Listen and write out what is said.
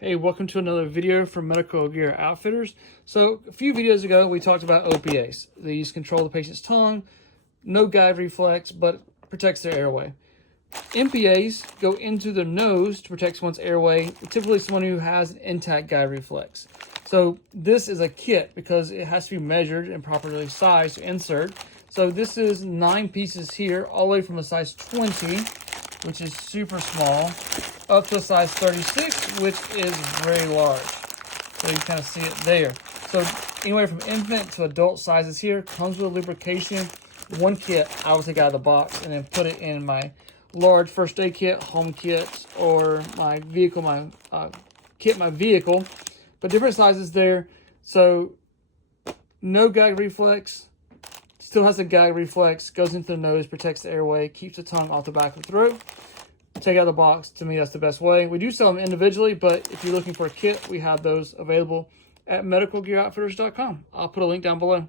Hey, welcome to another video from Medical Gear Outfitters. So a few videos ago, we talked about OPAs. These control the patient's tongue, no guide reflex, but protects their airway. NPAs go into the nose to protect one's airway, typically someone who has an intact guide reflex. So this is a kit because it has to be measured and properly sized to insert. So this is 9 pieces here, all the way from a size 20, which is super small, up to a size 36, which is very large. So you kind of see it there. So anywhere from infant to adult sizes here, comes with lubrication. One kit I will take out of the box and then put it in my large first aid kit, home kit, or my vehicle, my vehicle. But different sizes there. So no gag reflex, still has a gag reflex, goes into the nose, protects the airway, keeps the tongue off the back of the throat. Take out of the box. To me, that's the best way. We do sell them individually, but if you're looking for a kit, we have those available at medicalgearoutfitters.com. I'll put a link down below.